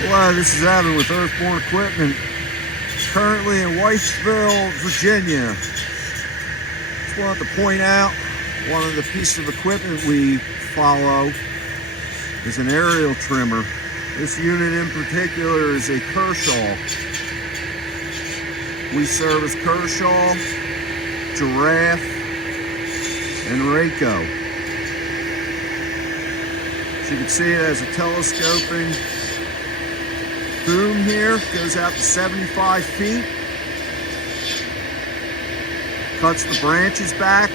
Hello, this is Evan with Earthborne Equipment, currently in Whitesville, Virginia. Just wanted to point out one of the pieces of equipment we follow is an aerial trimmer. This unit in particular is a Kershaw. We service Kershaw, Giraffe, and Rayco. As you can see, it has a telescoping boom here, goes out to 75 feet, cuts the branches back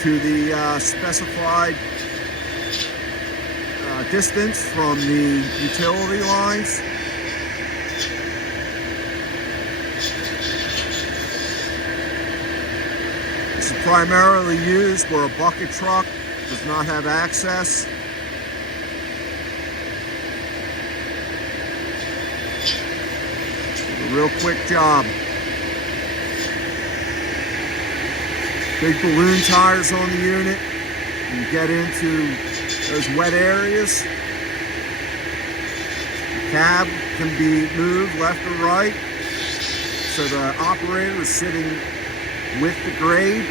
to the specified distance from the utility lines. This is primarily used where a bucket truck does not have access. A real quick job. Big balloon tires on the unit. You get into those wet areas. The cab can be moved left or right, so the operator is sitting with the grade.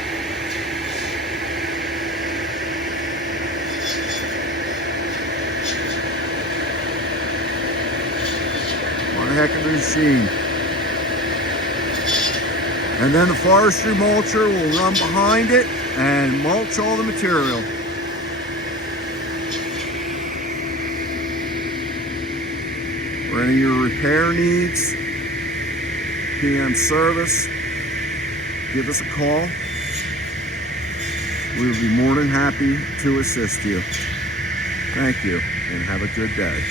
What a heck of a machine. And then the forestry mulcher will run behind it and mulch all the material. For any of your repair needs, PM service, give us a call. We will be more than happy to assist you. Thank you, and have a good day.